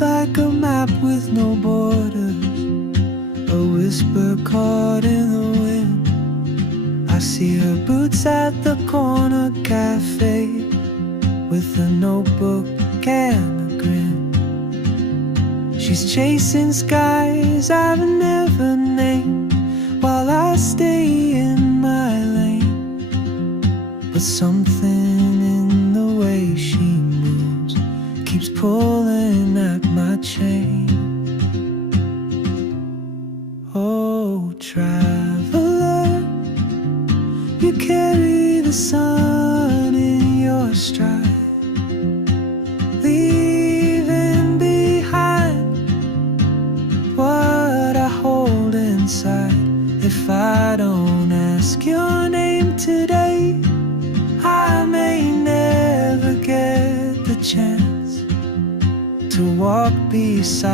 like a map with no borders, a whisper caught in the wind. I see her boots at the corner cafe, with a notebook and a grin. She's chasing skies I've never named, while I stay in my lane. But something in the way she moves keeps pulling at my chain. Oh, traveler, you carry the sun in your stride, leaving behind what I hold inside. If I don't ask your name today, I may never get the chance to walk beside